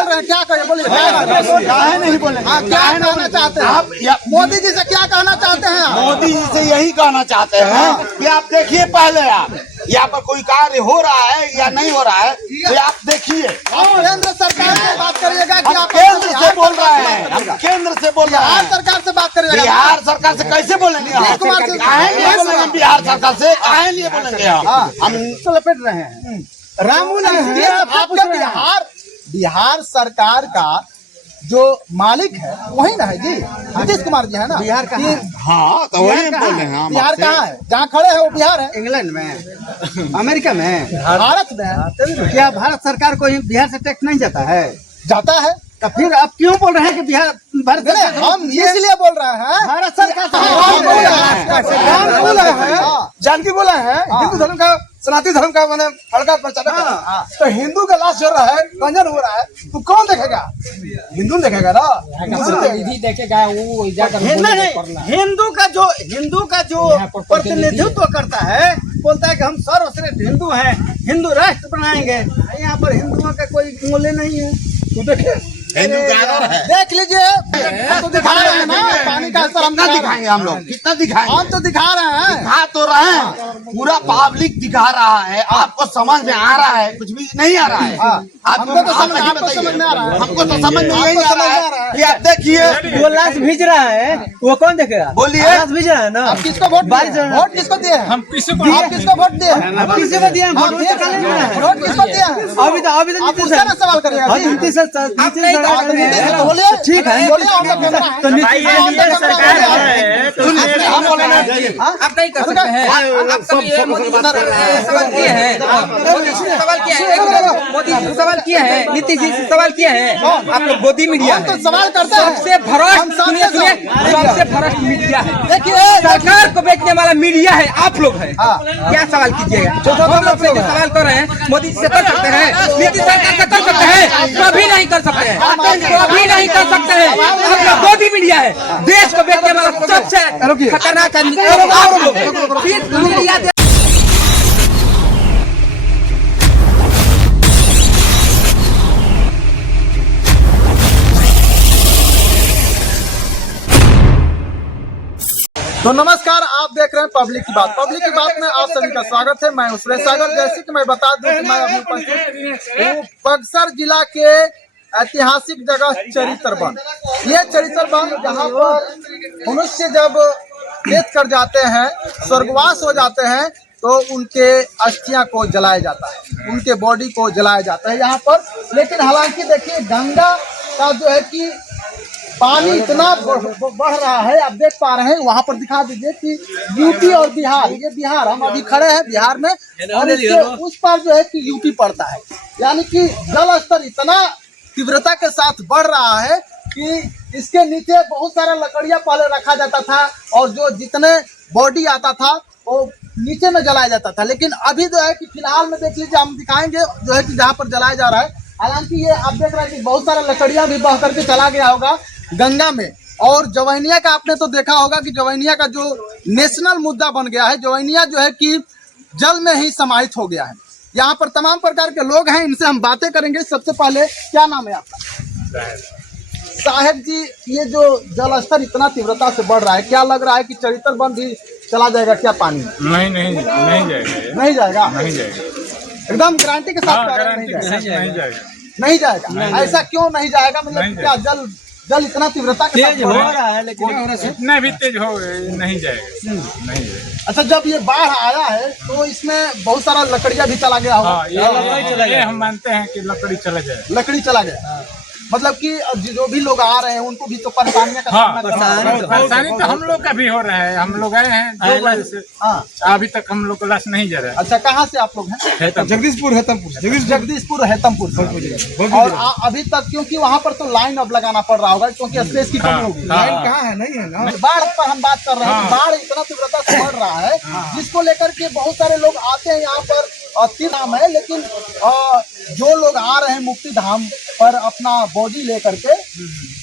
क्या करें बोलिए, क्या नहीं बोले, क्या कहना चाहते हैं आप? मोदी जी से क्या कहना चाहते हैं आप? मोदी जी से यही कहना चाहते हैं कि आप देखिए, पहले आप यहाँ पर कोई कार्य हो रहा है या नहीं हो रहा है तो आप देखिए। केंद्र सरकार से बात करिएगा कि आप केंद्र से बोल रहे हैं, हम केंद्र से बोल रहे हैं। बिहार सरकार से बात करिएगा। बिहार सरकार से कैसे बोलेंगे? काहे लिए बोलेंगे बिहार सरकार से? काहे लिए बोलेंगे? हम तो लपेट रहे हैं रामू ने। बिहार सरकार का जो मालिक है वही ना है जी, नीतीश कुमार जी है ना बिहार का। हाँ तो वही बोल रहे हैं। बिहार कहाँ है? जहाँ खड़े हैं वो बिहार है। इंग्लैंड में, अमेरिका में, भारत में है। क्या भारत सरकार को बिहार से टैक्स नहीं जाता है? जाता है। तो फिर आप क्यों बोल रहे हैं कि बिहार भारत सरकार? हम इसलिए बोल रहे हैं भारत सरकार जानकी बोला है हिंदू धर्म का, सनातन धर्म का मैंने हल्का प्रचार। तो हिंदू का लाश हो रहा है, गंजन हो रहा है, तो कौन देखेगा? हिंदू देखेगा ना, देखेगा वो। हिंदू का जो प्रतिनिधित्व करता है, बोलता है कि हम सर्वश्रेष्ठ हिंदू हैं, हिंदू राष्ट्र बनाएंगे। यहाँ पर हिंदुओं का कोई मूल्य नहीं है। तो देखिए देख लीजिए, तो दिखा रहे हैं ना पानी का स्तर। हम कितना दिखाएंगे? हम लोग कितना दिखाएंगे? हम तो दिखा रहे हैं, दिखा तो रहे हैं, पूरा पब्लिक दिखा रहा है। आपको समझ में आ रहा है? कुछ भी नहीं आ रहा है। हमको तो समझ में आ रहा है। हमको तो समझ में नहीं आ रहा है कि आप देखिए वो लाश भेज रहा है, वो कौन देखेगा? बोलिए। लाश भेज रहा है ना। आप किसको वोट वोट किसको दिए? हम किसी को आप किसको वोट दिए? किसी को दिया वोट? वोट किसको दिए? अभी तो आप उससे ना सवाल करिएगा। बोलिए, ठीक है, बोलिए। हम लोग कैमरा है। तो सरकार आप नहीं कर सकते हैं। आप सवाल किए हैं, मोदी जी से सवाल किए हैं, नीतीश जी से सवाल किए हैं। आप लोग गोदी मीडिया हम तो सवाल करते हैं। सबसे भ्रष्ट, सबसे भ्रष्ट मीडिया है। देखिए सरकार को बेचने वाला मीडिया है आप लोग हैं। क्या सवाल कीजिएगा? हम लोग से जो सवाल कर रहे हैं, मोदी जी से कर सकते हैं, नीतीश सरकार से कर सकते हैं, कभी नहीं कर सकते हैं, कभी नहीं कर सकते हैं। हम लोग गोदी मीडिया है, देश को बेचने वाला सबसे खतरनाक आदमी आप लोग। फिर मीडिया तो नमस्कार, आप देख रहे हैं पब्लिक की बात। पब्लिक की बात में आप सभी का स्वागत है। मैं हूं सुरेश सागर। जैसे कि मैं बता दूं कि मैं अभी उपस्थित हूं बक्सर जिला के ऐतिहासिक जगह चरित्र वन। ये चरित्र वन जहाँ पर मनुष्य जब डेथ कर जाते हैं, स्वर्गवास हो जाते हैं, तो उनके अस्थियां को जलाया जाता है, उनके बॉडी को जलाया जाता है यहाँ पर। लेकिन हालांकि देखिए गंगा का जो है कि पानी इतना बढ़ रहा है, आप देख पा रहे हैं। वहां पर दिखा दीजिए कि यूपी और बिहार, ये बिहार, हम अभी खड़े हैं बिहार में, और इसके उस पर जो है कि यूपी पड़ता है। यानी कि जल स्तर इतना तीव्रता के साथ बढ़ रहा है कि इसके नीचे बहुत सारा लकड़ियां पहले रखा जाता था, और जो जितने बॉडी आता था वो नीचे में जलाया जाता था। लेकिन अभी जो है कि फिलहाल में देख लीजिए, हम दिखाएंगे जो है कि जहाँ पर जलाया जा रहा है। हालांकि ये आप देख रहे हैं कि बहुत सारा लकड़ियां भी बह करके चला गया होगा गंगा में। और जवैनिया का आपने तो देखा होगा कि जवैनिया का जो नेशनल मुद्दा बन गया है, जवैनिया जो है कि जल में ही समाहित हो गया है। यहाँ पर तमाम प्रकार के लोग हैं, इनसे हम बातें करेंगे। सबसे पहले क्या नाम है आपका? साहेब जी, ये जो जल स्तर इतना तीव्रता से बढ़ रहा है, क्या लग रहा है कि चरित्र वन भी चला जाएगा क्या पानी में? नहीं जाएगा। नहीं जाएगा? नहीं जाएगा, एकदम गारंटी के साथ नहीं जाएगा। ऐसा क्यों नहीं जाएगा? मतलब क्या जल इतना तीव्रता के साथ हो रहा है, लेकिन इतना भी तेज हो नहीं जाएगा, नहीं जाएगा। अच्छा, जब ये बाढ़ आया है तो इसमें बहुत सारा लकड़ियां भी चला गया होगा। ये हम मानते हैं कि लकड़ी चला जाए। लकड़ी चला गया, मतलब कि जो भी लोग आ रहे हैं उनको भी तो परेशानियां का सामना करना है। परेशानी तो हम लोग का भी हो रहा है। हम लोग आए हैं 2 बजे से, अभी तक हम लोग को लाश नहीं जा रहा है। अच्छा, कहाँ से आप लोग हैं? जगदीशपुर हेतमपुर से। और अभी तक, क्योंकि वहाँ पर तो लाइन अब लगाना पड़ रहा होगा, क्योंकि स्पेस की कमी होगी। लाइन कहाँ है? नहीं है ना। बाढ़ पर हम बात कर रहे हैं। बाढ़ इतना तीव्रता से बढ़ रहा है, जिसको लेकर के बहुत सारे लोग आते हैं यहाँ पर। 3 धाम है, लेकिन जो लोग आ रहे हैं मुक्ति धाम पर अपना बॉडी लेकर के,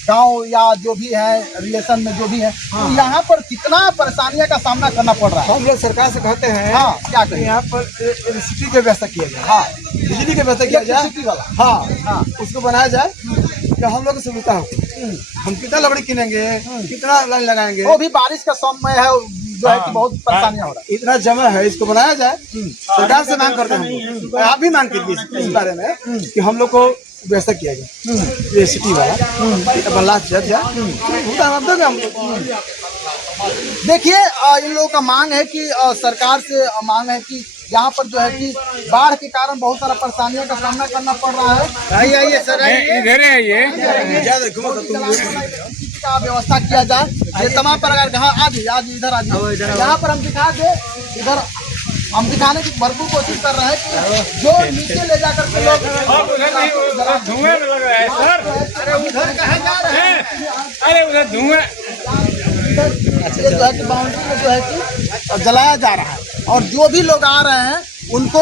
गांव या जो भी है रिलेशन में जो भी है, तो यहाँ पर कितना परेशानियों का सामना करना पड़ रहा है। हम लोग सरकार से कहते हैं हाँ, क्या कि करें? यहाँ पर इलेक्ट्रिसिटी की व्यवस्था किया जाए, हाँ, बिजली की व्यवस्था किया जाए, इलेक्ट्रिसिटी वाला। हाँ उसको बनाया जाए कि हम लोग की सुविधा हो। हम कितना लकड़ी किनेंगे, कितना लाइन लगाएंगे, वो भी बारिश का समय है, जो है कि बहुत परेशानियां हो रहा इतना जमा है, इसको बनाया जाए। सरकार से मांग करते हैं हम लोग, आप भी मांग कीजिए इस बारे में कि हम लोग को व्यवस्था किया जाए, ये सिटी वाला अपन लास्ट जब जाए हम लोग। देखिए इन लोगों का मांग है कि सरकार से मांग है कि यहाँ पर जो है कि बाढ़ के कारण बहुत सारा परेशानियों का सामना करना पड़ रहा है। आइए सर, इधर है ये का व्यवस्था किया जाए, ये तमाम प्रकार का। हाँ, आज इधर यहाँ पर हम दिखा दे, इधर हम दिखाने की भरपूर कोशिश कर रहे हैं कि जो नीचे ले जाकर के लोग धुएं लग रहा है सर। अरे उधर कहाँ जा रहे हैं? अरे उधर धुएं ये जो है कि बाउंड्री में जो है कि जलाया जा रहा है, और जो भी लोग आ रहे हैं उनको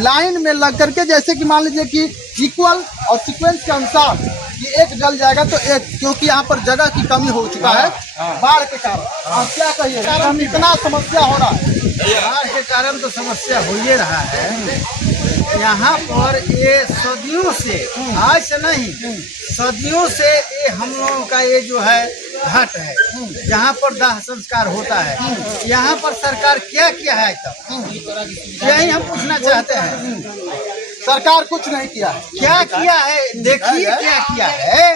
लाइन में लग करके, जैसे कि मान लीजिए कि इक्वल और सीक्वेंस के अनुसार कि एक जल जाएगा तो एक, क्योंकि यहाँ पर जगह की कमी हो चुका है बाढ़ के कारण। आप क्या कहिए, कारण इतना समस्या हो रहा है? बाढ़ के कारण तो समस्या हो ही रहा है। यहाँ पर ये सदियों से, आज से नहीं, सदियों से ये हम लोगों का ये जो है घाट है, जहाँ पर दाह संस्कार होता है। यहाँ पर सरकार क्या किया है तब, यही हम पूछना चाहते हैं। सरकार कुछ नहीं किया है। क्या किया है, देखिए क्या किया है,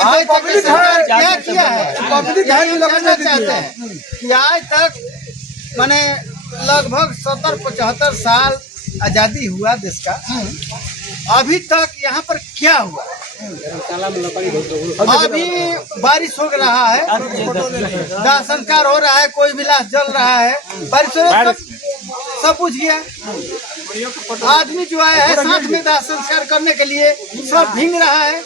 आज तक सरकार क्या किया है, पब्लिक हम लगाना चाहते हैं कि आज तक माने लगभग 70-75 साल आजादी हुआ देश का, अभी तक यहाँ पर क्या हुआ? अभी बारिश हो रहा है, दाह संस्कार हो रहा है, कोई भी लाश जल रहा है, बारिश हो रहा है, सब कुछ गया। आदमी जो आया है साथ में दाह संस्कार करने के लिए, सब भींग रहा है।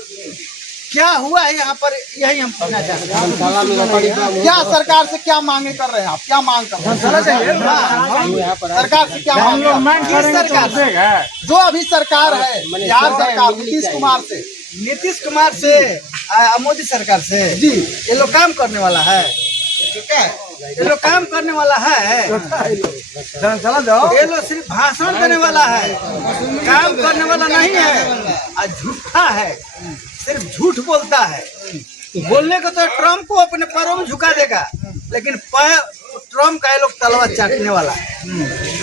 क्या हुआ है यहाँ पर, यही हम पूछना चाहते हैं। क्या सरकार से क्या मांगे कर रहे हैं आप, क्या मांग कर रहे हैं? सरकार से क्या मांग? किस सरकार से? जो अभी सरकार है, बिहार सरकार, नीतीश कुमार से, मोदी सरकार से जी, ये लोग काम करने वाला है, ठीक है, ये लोग काम करने वाला है, ये लोग सिर्फ भाषण देने वाला है, काम करने वाला नहीं है, और झूठा है, सिर्फ झूठ बोलता है। बोलने को तो ट्रम्प को अपने पैरों में झुका देगा, लेकिन ट्रम्प का ये लोग तलवार चाटने वाला है।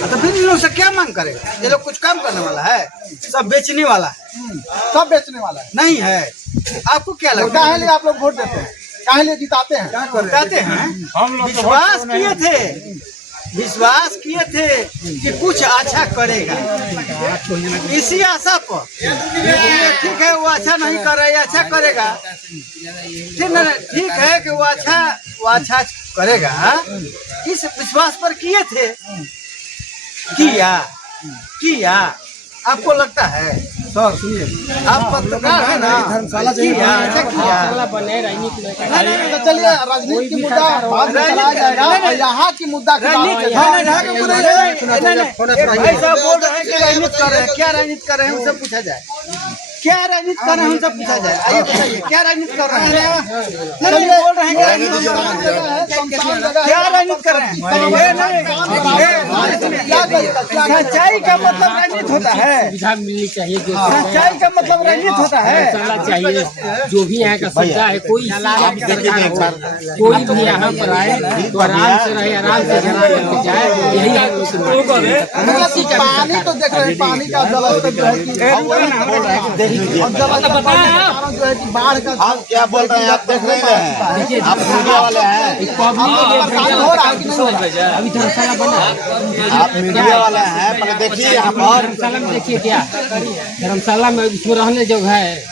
तो फिर इन लोग से क्या मांग करेगा? ये लोग कुछ काम करने वाला है, सब बेचने वाला है, सब बेचने वाला है। नहीं है। आपको क्या लगता है? काहे लिए आप लोग वोट देते हैं, काहे लिए जिताते हैं? कहते हैं विश्वास किए थे कि कुछ अच्छा करेगा, इसी आशा पर। ठीक है, वो अच्छा नहीं कर रहा है, अच्छा करेगा, ठीक है कि वो अच्छा करेगा, इस विश्वास पर किए थे, किया। आपको लगता है? सर सुनिए, आप पत्रकार है ना, धर्मशाला अच्छा किया बने नहीं, तो चलिए राजनीति की मुद्दा बाद में चलाया जाएगा, और यहाँ की मुद्दा भाई साहब बोल रहे हैं कि राजनीति कर रहे हैं, क्या राजनीति कर रहे हैं उनसे पूछा जाए, क्या राजनीति कर रहे हैं उनसे पूछा जाए। आइए बताइए, क्या राजनीति कर रहे हैं? नहीं बोल रहे हैं क्या राजनीति कर रहे हैं? सच्चाई का मतलब राजनीति होता है, सुविधा मिलनी चाहिए, जो सच्चाई का मतलब राजनीति होता है। चलना चाहिए, जो भी यहाँ का सुविधा है, कोई कोई भी यहाँ पर आए तो आराम से रहे, आराम से जला करके जाए, यही हम लोग की पानी तो देख रहे हैं, पानी का जलस्तर जो है कि और जलस्तर जो है कि बाढ़ का आप क्या बोल रहे हैं, आप देख नहीं रहे हैं, आप मीडिया वाले हैं, हो रहा है कि नहीं हो रहा है? अभी धर्मशाला बना, आप मीडिया वाले हैं, पहले देखिए यहाँ पर धर्मशाला में देखिए क्या धर्मशाला में उसमें रहने जगह है,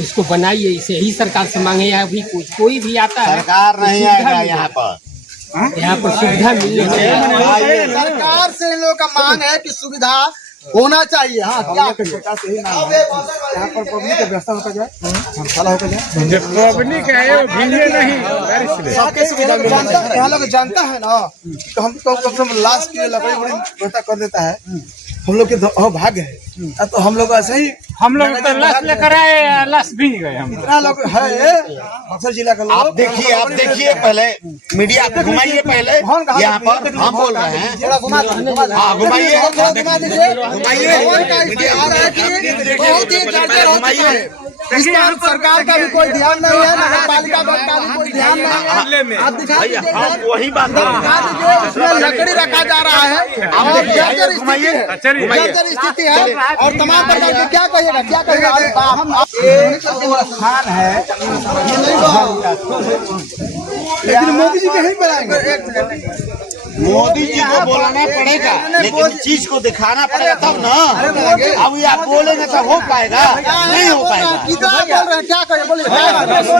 उसको बनाइए। इसे ही सरकार से मांगे, या अभी कुछ कोई भी आता है, सरकार नहीं आएगा यहाँ पर, यहाँ पर सुविधा मिलनी चाहिए। सरकार से इन लोगों का मांग है कि सुविधा होना चाहिए। हाँ, क्या सरकार से ही मांग है, यहाँ पर पब्लिक का व्यवस्था होता जाए, धर्मशाला होता जाए, पब्लिक है वो भीगे नहीं, सबके सुविधा यहाँ लोग जानता है ना, तो हम तो कम से कम लाश की लकड़ी बड़ी व्यवस्था कर देता है। हम लोग के भाग्य है तो हम लोग ऐसे ही हम लोग तो लस लेकर आए, लस भी गए हम। इतना लोग है बक्सर जिला का लोग। आप देखिए पहले मीडिया को घुमाइए पहले यहाँ पर हम बोल रहे हैं। हाँ घुमाइए इस पर सरकार का भी कोई ध्यान नहीं है, नगर पालिका का भी कोई ध्यान नहीं है। आप दिखा दीजिए, हम वही बात कर रहे हैं। दीजिए उसमें लकड़ी रखा जा रहा है और जर्जर स्थिति है और तमाम प्रकार के क्या कहिएगा स्थान है लेकिन मोदी जी कहीं बनाएंगे। मोदी जी को बोलना पड़ेगा, लेकिन चीज को दिखाना पड़ेगा तब ना। अब ये आप बोलेंगे तो हो पाएगा? नहीं हो पाएगा। कितना बोल रहे हैं, क्या कहें, बोलिए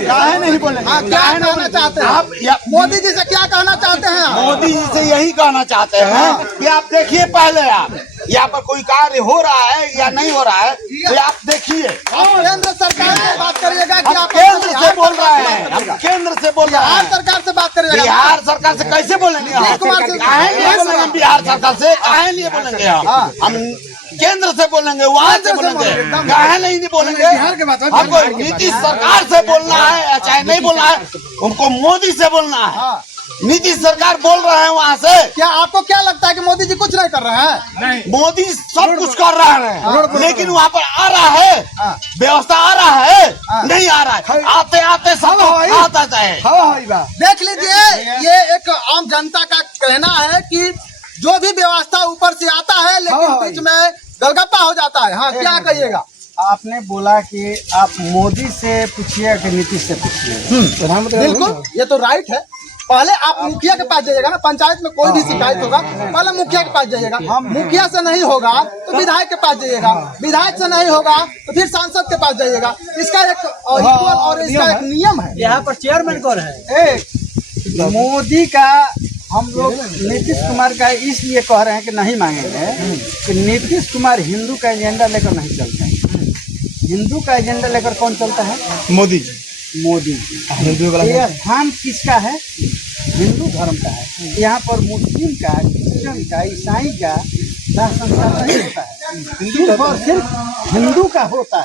काहे नहीं बोले? क्या कहना चाहते हैं मोदी जी से, क्या कहना चाहते हैं आप? मोदी जी से यही कहना चाहते हैं कि आप देखिए पहले आप यहाँ पर कोई कार्य हो रहा है या नहीं हो रहा है, तो आप देखिए। केंद्र सरकार से बात करिएगा कि आप केंद्र से बोल रहे हैं, हम केंद्र से बोल रहे बिहार हैं। सरकार से बात करिएगा। बिहार सरकार से कैसे बोलेंगे? काहे लिए बोलेंगे हम बिहार सरकार से? काहे लिए बोलेंगे हम केंद्र से बोलेंगे, वहाँ से बोलेंगे, काहे नहीं बोलेंगे? हमको नीतीश सरकार से बोलना है चाहे नहीं बोलना है, उनको मोदी से बोलना है। नीतीश सरकार बोल रहे हैं वहाँ से। क्या आपको क्या लगता है कि मोदी जी कुछ नहीं कर रहे हैं? मोदी सब कुछ कर रहा है, लेकिन वहाँ पर आ रहा है, व्यवस्था आ रहा है, नहीं आ रहा है। आते आते सब आता है। देख लीजिए, ये एक आम जनता का कहना है कि जो भी व्यवस्था ऊपर से आता है लेकिन बीच में गलगप्पा हो जाता है। हाँ, क्या कहिएगा? आपने बोला कि आप मोदी से पूछिए कि नीतीश से पूछिए। बिल्कुल, ये तो राइट है। पहले आप मुखिया के पास जाइएगा ना, पंचायत में कोई भी शिकायत होगा पहले मुखिया के पास जाइएगा। मुखिया से नहीं होगा तो विधायक के पास जाइएगा, विधायक से नहीं होगा तो फिर सांसद के पास जाइएगा। इसका एक इक्वल और इसका एक नियम है। यहाँ पर चेयरमैन कौन है? एक मोदी का हम लोग नीतीश कुमार का इसलिए कह रहे हैं कि नहीं मांगेंगे कि नीतीश कुमार हिंदू का एजेंडा लेकर नहीं चलते हैं। हिंदू का एजेंडा लेकर कौन चलता है? मोदी जी। ये स्थान किसका है? हिंदू धर्म का है। यहाँ पर मुस्लिम का, क्रिश्चियन का, ईसाई का दाह संस्कार नहीं होता है, सिर्फ और सिर्फ हिंदू का होता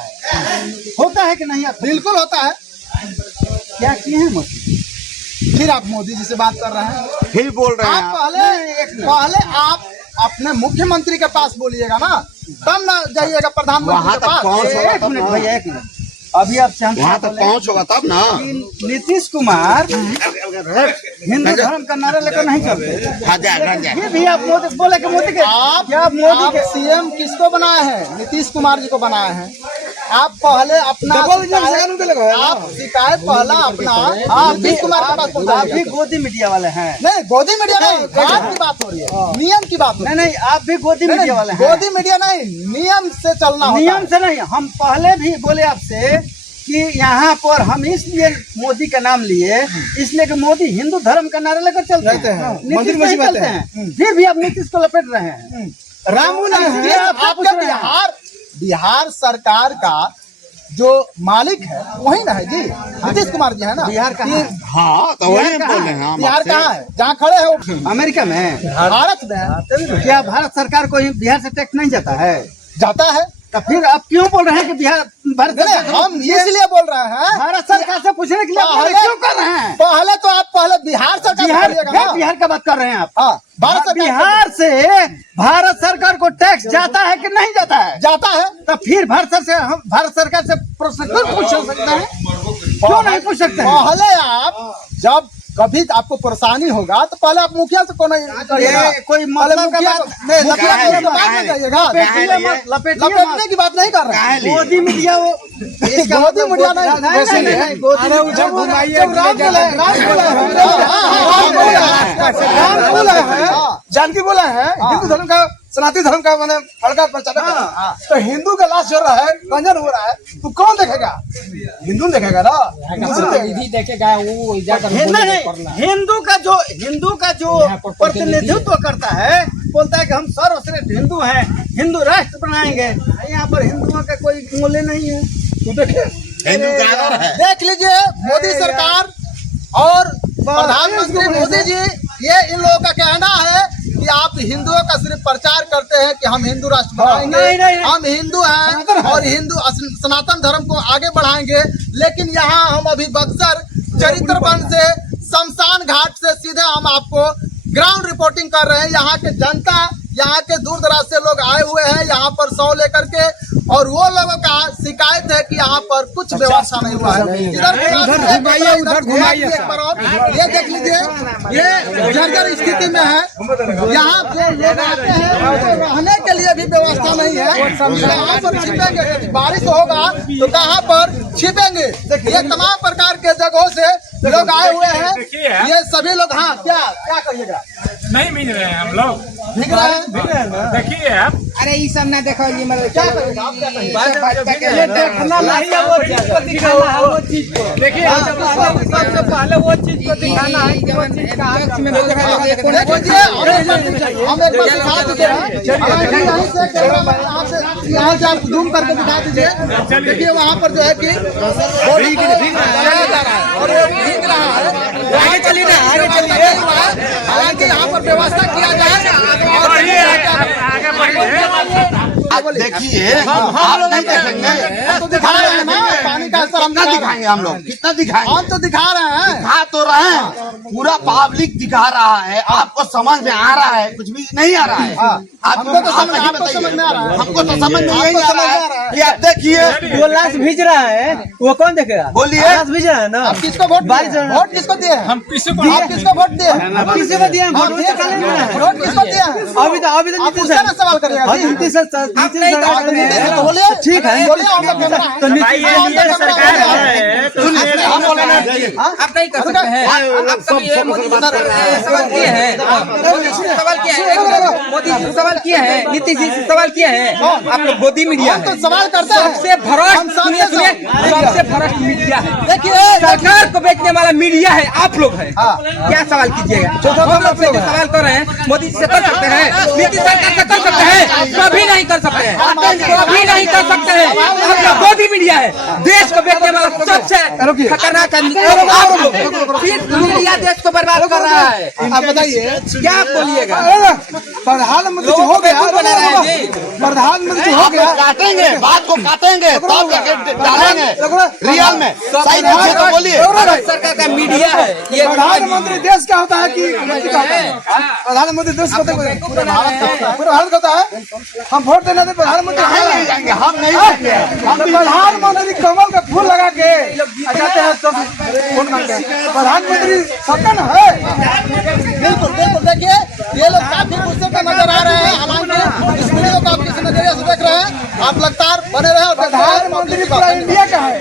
है कि नहीं? बिल्कुल होता है। क्या किए हैं मोदी? फिर आप मोदी जी से बात कर रहे हैं, फिर बोल रहे हैं आप पहले आप अपने मुख्यमंत्री के पास बोलिएगा ना, तब ना जाइएगा प्रधानमंत्री के पास। एक मिनट भैया, एक मिनट। अभी आपसे हम वहाँ तक पहुँच होगा तब ना। नीतीश कुमार हिंदू धर्म का नारा लेकर नहीं चलते। ये भी आप मोदी बोले कि मोदी के आप सीएम किसको बनाए हैं? नीतीश कुमार जी को बनाए हैं। आप पहले अपना शिकायत पहला अपना नीतीश कुमार के पास आप भी गोदी मीडिया वाले हैं। नहीं, गोदी मीडिया नहीं, बात की बात हो रही है, नियम की बात हो रही है। नहीं, आप भी गोदी मीडिया वाले हैं। गोदी मीडिया नहीं, नियम से चलना होता है। नियम से नहीं। हम पहले भी बोले आपसे कि यहाँ पर हम इसलिए मोदी का नाम लिए, इसलिए कि मोदी हिंदू धर्म का नारा लेकर चलते हैं, नीतीश नहीं चलते हैं। फिर भी आप नीतीश को लपेट रहे हैं। रामू नहीं, बिहार सरकार का जो मालिक है वही ना है जी, नीतीश कुमार जी है ना। बिहार का हाँ, तो वही बोल रहे हैं। बिहार कहाँ है? जहाँ खड़े हो अमेरिका में, भारत में। क्या भारत सरकार को बिहार से टैक्स नहीं जाता है? जाता है। तो फिर आप क्यों बोल रहे हैं कि भारत सरकार? हम इसलिए बोल रहे हैं, भारत सरकार से पूछने के लिए आप क्यों कर रहे हैं? पहले तो आप पहले बिहार सरकार, बिहार का बात कर रहे हैं आप। हाँ, बिहार से भारत सरकार को टैक्स जाता है कि नहीं जाता है? जाता है। तो फिर भारत सरकार से प्रश्न क्यों पूछ सकते हैं? क्यों नहीं पूछ सकते हैं? पहले आप जब कभी आपको परेशानी होगा तो पहले आप मुखिया से कोई मतलब का बात लपेटने की बात नहीं कर रहे हैं। मोदी मीडिया गोदी मीडिया नहीं, जानकी बोला है हिंदू धर्म का, सनातन धर्म का मैंने हड़का प्रचार। तो हिंदू का लाश हो रहा है, गंजन हो रहा है, तो कौन देखेगा? हिंदू देखेगा ना, विधि देखेगा वो जाकर हिंदू का जो प्रतिनिधित्व करता है, बोलता है कि हम सर्वश्रेष्ठ हिंदू हैं, हिंदू राष्ट्र बनाएंगे। यहाँ पर हिंदुओं का कोई मूल्य नहीं है। देख लीजिए, मोदी सरकार और प्रधानमंत्री मोदी जी, ये इन लोगों का कहना है कि कि आप हिंदुओं का सिर्फ प्रचार करते हैं कि हम हिंदू राष्ट्र बनाएंगे, हम हिंदू हैं और हिंदू सनातन धर्म को आगे बढ़ाएंगे। लेकिन यहाँ हम अभी बक्सर चरित्र वन से शमशान घाट से सीधे हम आपको ग्राउंड रिपोर्टिंग कर रहे हैं। यहाँ के जनता, यहाँ के दूर दराज से लोग आए हुए हैं यहाँ पर शव लेकर के, और वो लोगों का शिकायत है कि यहाँ पर कुछ व्यवस्था नहीं हुआ है। इधर घुमाइए, ये देख लीजिए, ये जर्जर स्थिति में है। यहाँ जो लोग आते हैं उनको रहने के लिए भी व्यवस्था नहीं है। यहाँ पर छिपेंगे, यदि बारिश होगा तो कहाँ पर छिपेंगे। ये तमाम प्रकार के जगहों से लोग आए हुए हैं। ये सभी लोग, हाँ क्या क्या कहिएगा? नहीं मिल रहे हैं हम लोग, दिख रहे हैं, देखिए आप। अरे ये सब ना देखो, ये मतलब क्या करेगा आप, क्या कहेंगे? ये देखना नहीं है, वो चीज को दिखाना है, वो चीज को देखिए सबसे पहले वो चीज को दिखाना है कि वो चीज कहाँ है। देखिए, हम एक बार दिखा दीजिए, यहीं से कैमरा मैन यहाँ से आप जूम करके दिखा दीजिए। देखिए वहाँ पर जो है कि वो भीग रहा है और वो भीग रहा है। आगे चलिए ना, आगे चलिए। हालांकि यहाँ पर व्यवस्था किया जाए और आप देखिए, आप नहीं देखेंगे तो दिखा रहे हैं ना, पानी का स्तर हम कितना दिखाएंगे हम लोग, कितना दिखाएंगे? हम तो दिखा रहे हैं। दिखा तो रहे हैं, पूरा पब्लिक दिखा रहा है। आपको समझ में आ रहा है? कुछ भी नहीं आ रहा है। हमको तो समझ आप आपको समझ में आ रहा है। हमको तो समझ में यही आ रहा है कि आप देखिए, वो लाश भिज रहा है, वो कौन देखेगा? बोलिए। लाश भिज रहा है ना। आप किसको वोट दिए? वोट किसको दिए? हम किसी को आप किसको वोट दिए? अब किसी को दिया आप दिए कि नहीं? वोट किसको दिए? अभी तो आप नीतीश उससे ना सवाल करिएगा जी। नीतीश सरकार तो बोलिए, ठीक है, बोलिए, हम लोग कैमरा है। तो नीतीश सरकार है। सुनिए, हम बोल रहे हैं। आप नहीं कर सकते हैं। आप कभी ये मोदी जी से सवाल किए हैं, मोदी जी से सवाल किए हैं, मोदी जी से सवाल किए हैं, नीतीश जी से सवाल किए हैं। आप लोग गोदी मीडिया हम तो सवाल करते हैं। सबसे भ्रष्ट, हम सुनिए सामने सुनिए, सबसे भ्रष्ट मीडिया है। देखिए, सरकार को बेचने वाला मीडिया है आप लोग हैं। क्या सवाल कीजिएगा? हम लोग से जो सवाल कर रहे हैं, मोदी जी से कर सकते हैं, नीतीश सरकार से कर सकते हैं, कभी नहीं कर सकते हैं, कभी नहीं कर सकते हैं। हम लोग गोदी मीडिया है, देश को बेचने वाला सबसे खतरनाक आदमी आप लोग। सिर्फ मीडिया देश को बर्बाद कर रहा है। आप बताइए, क्या आप बोलिएगा? प्रधानमंत्री लोगों हो को गया, बेवकूफ बना रहे हैं जी। प्रधानमंत्री हो आप गया, लोग काटेंगे, बात को काटेंगे, तब जाके डालेंगे रियल में। सही ढंग से तो बोलिए। सरकार का मीडिया है ये। प्रधानमंत्री देश क्या होता है कि मंत्री का होता है? प्रधानमंत्री देश होता है, पूरे भारत का होता है। हम वोट देने दें प्रधानमंत्री नहीं जाएंगे, हम नहीं जाएंगे। हम प्रधानमंत्री कमल का फूल लगा के जाते हैं तो वोट मांगते हैं। प्रधानमंत्री सत्ता है। बिल्कुल बिल्कुल, देखिए ये लोग काफी गुस्से में नजर आ रहे हैं। हालांकि इस वीडियो को आप किसी नजरिए से देख रहे हैं, आप लगातार बने रहे। प्रधानमंत्री पूरा इंडिया का है।